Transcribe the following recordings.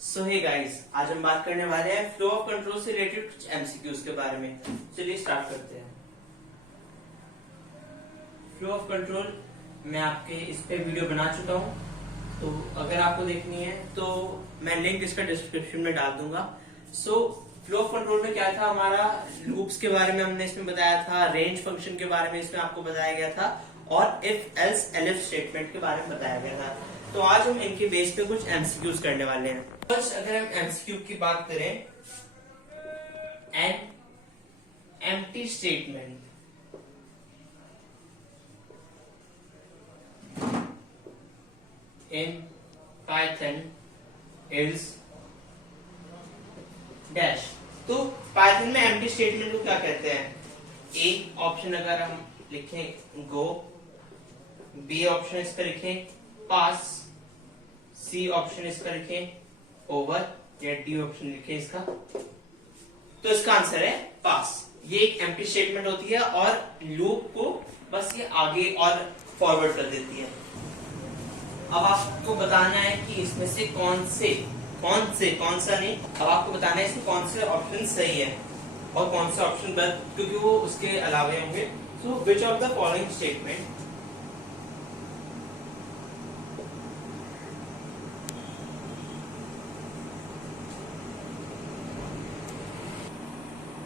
सो hey guys, आज हम बात करने वाले हैं फ्लो ऑफ कंट्रोल से रिलेटेड कुछ एमसीक्यूज के बारे में। चलिए स्टार्ट करते हैं। फ्लो ऑफ कंट्रोल मैं आपके इस पे वीडियो बना चुका हूं, तो अगर आपको देखनी है तो मैं लिंक इसका डिस्क्रिप्शन में डाल दूंगा। सो फ्लो ऑफ कंट्रोल में क्या था, हमारा लूप्स के बारे में हमने इसमें बताया था, रेंज फंक्शन के बारे में इसमें आपको बताया गया था, और इफ एल्स एलिफ स्टेटमेंट के बारे में बताया गया था। तो आज हम इनके बेस पे कुछ एमसीक्यूज करने वाले हैं। फर्स्ट अगर हम एमसीक्यू की बात करें, an empty statement in Python is dash. तो पाइथन में एम्प्टी स्टेटमेंट को क्या कहते हैं? ए ऑप्शन अगर हम लिखें गो, बी ऑप्शन इसका लिखें पास, सी ऑप्शन इसका लिखें ओवर, या डी ऑप्शन लिखें इसका। तो इसका आंसर है पास। ये एक एम्प्टी स्टेटमेंट होती है और लूप को बस ये आगे और फॉरवर्ड कर देती है। अब आपको बताना है कि इसमें से कौन सा नहीं, अब आपको बताना है इसमें कौन से ऑप्शन सही है और कौन सा ऑप्शन गलत, क्योंकि वो उसके अलावा होंगे। So which of the following statement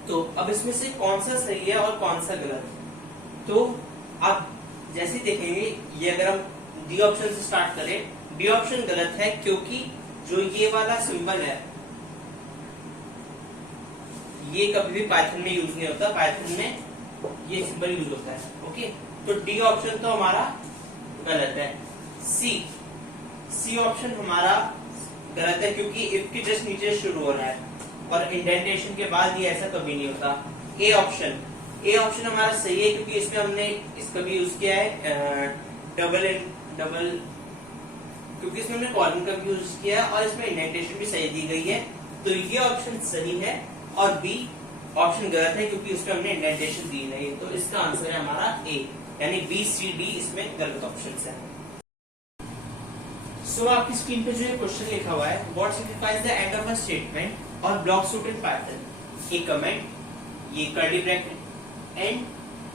तो अब इसमें से कौन सा सही है और कौन सा गलत। तो आप जैसे देखेंगे, ये अगर हम डी ऑप्शन से स्टार्ट करें, डी ऑप्शन गलत है क्योंकि जो ये वाला सिंबल है ये कभी भी पाइथन में यूज नहीं होता, पाइथन में ये सिंबल यूज होता है। ओके, तो डी ऑप्शन तो हमारा गलत है। सी ऑप्शन हमारा गलत है क्योंकि इफ के जस्ट नीचे शुरू हो रहा है और इंडेंटेशन के बाद ये ऐसा कभी नहीं होता। ए ऑप्शन हमारा सही है क्योंकि इसमें हमने इसका भी यूज किया है डबल, क्योंकि इसमें हमने कॉलन का भी यूज किया है और इसमें इंडेंटेशन भी सही दी गई है, तो ये ऑप्शन सही है। और बी ऑप्शन गलत है क्योंकि उसमें हमने इंडेंटेशन दी नहीं, तो इसका आंसर है हमारा ए, यानी बी सी डी इसमें गलत ऑप्शन है। सो आपकी स्क्रीन पे जो ये क्वेश्चन लिखा हुआ है, what signifies the end of a statement और ब्लॉक सूट इन पाइथन? ये कमेंट, ये कर्ली ब्रैकेट, एंड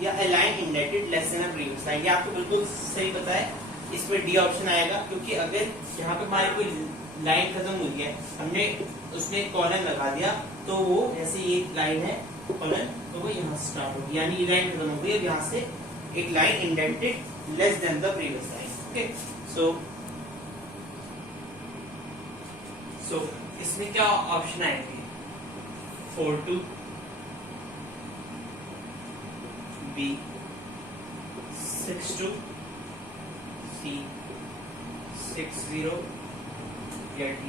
या align indented less then a previous line. ये आपको बिल्कुल सही पता है, इसमें डी ऑप्शन आएगा क्योंकि अगर यहाँ पे हमारी कोई लाइन खत्म हुई है, हमने उसमें कॉलन लगा दिया, तो वो जैसे ये लाइन है कॉलन, तो वो यहाँ से स्टार्ट होगी, यानी ये लाइन खत्म हो गई, अब यहाँ से एक line indented less than the previous line. Okay, so इसमें क्या ऑप्शन आएंगे? 4-2, B 6-2, C 6-0, या D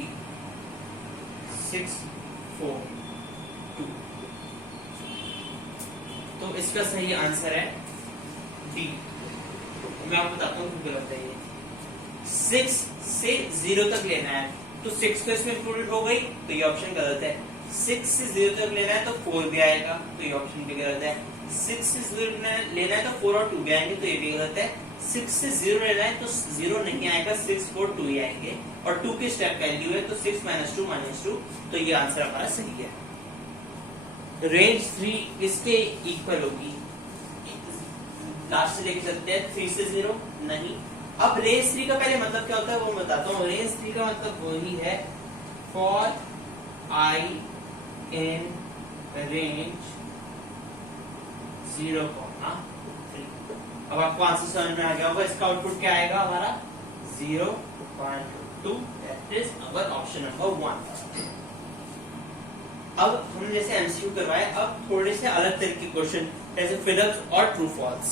6-4-2। तो इसका सही आंसर है डी। मैं आपको बताता हूँ क्यों गलत है। ये 6 से 0 तक लेना है, तो 6 तो इसमें इंक्लूडेड हो गई, तो ये ऑप्शन गलत है। 6 से 0 तक लेना है तो 4 भी आएगा, तो ये ऑप्शन भी गलत है। 6 से 0 लेना है तो 4 और 2 भी आएंगे, तो ये भी गलत है। 6 से 0 लेना है तो 0 नहीं आएगा, 6, 4, 2 ही आएंगे, और 2 की स्टेप वैल्यू है, तो 6 - 2, तो ये आंसर हमारा सही है। रेंज 3 इसके इक्वल होगी, लास्ट से लेके चलते हैं 3 से 0 नहीं। अब रेंज 3 का पहले मतलब क्या होता है वो बताता हूँ। रेंज 3 का मतलब वही है फॉर आई इन रेंज 0,3। अब आपको आंसर समझ में आ गया होगा। इसका आउटपुट क्या आएगा हमारा? 0.2, that is our option number 1। अब हमने जैसे एमसीक्यू करवाए, अब थोड़े से अलग तरह के क्वेश्चन जैसे फिलअप्स और true false.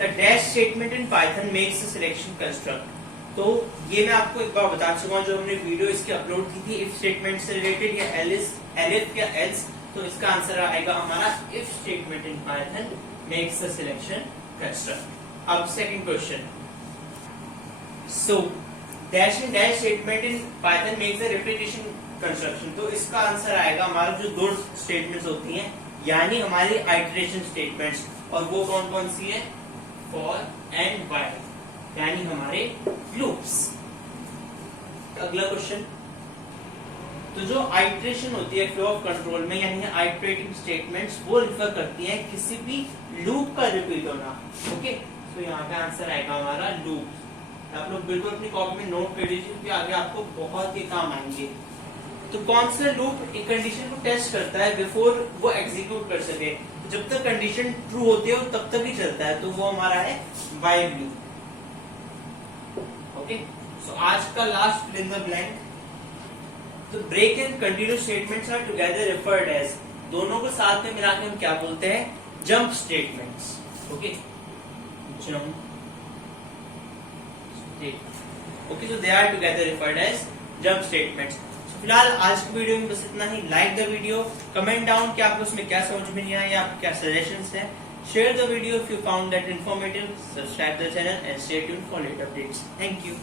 The dash statement in Python makes a selection construct। तो ये मैं आपको एक बार बता चुका हूँ, जो हमने वीडियो इसकी अपलोड की थी इफ स्टेटमेंट से रिलेटेड, या एलिफ या एल्स। तो इसका आंसर आएगा हमारा if statement in Python makes a selection construct. अब second question, so dash in dash statement in Python makes a repetition construction. तो इसका आंसर आएगा हमारा जो दो स्टेटमेंट्स होती हैं, यानी हमारी आइटरेशन स्टेटमेंट्स, और वो कौन कौन सी है? फॉर एंड व्हाइल, यानी हमारे लूप्स। अगला क्वेश्चन, तो जो आइट्रेशन होती है फ्लो ऑफ कंट्रोल में, यानी आइट्रेटिंग स्टेटमेंट्स, वो रिफर करती हैं किसी भी लूप का रिपीट होना। ओके, तो यहाँ पे आंसर आएगा हमारा लूप। आप लोग बिल्कुल अपनी कॉपी में नोट कर लीजिए क्योंकि आगे आपको बहुत ही काम आएंगे। तो कौन सा लूप एक कंडीशन को टेस्ट करता है बिफोर वो एग्जीक्यूट कर सके, जब तक कंडीशन ट्रू होती है तब तक ही चलता है, तो वो हमारा है व्हाइल लूप। ओके, सो आज का last fill in the blank, तो break and continue statements are together referred as, दोनों को साथ में मिला के हम क्या बोलते हैं, jump statements. Okay, jump okay, so they are together referred as jump statements. फिलहाल आज की वीडियो में बस इतना ही। Like the video, comment down कि आपको उसमें क्या समझ में नहीं आया या क्या सजेशंस हैं। Share the video if you found that informative, subscribe the channel and stay tuned for latest updates. Thank you.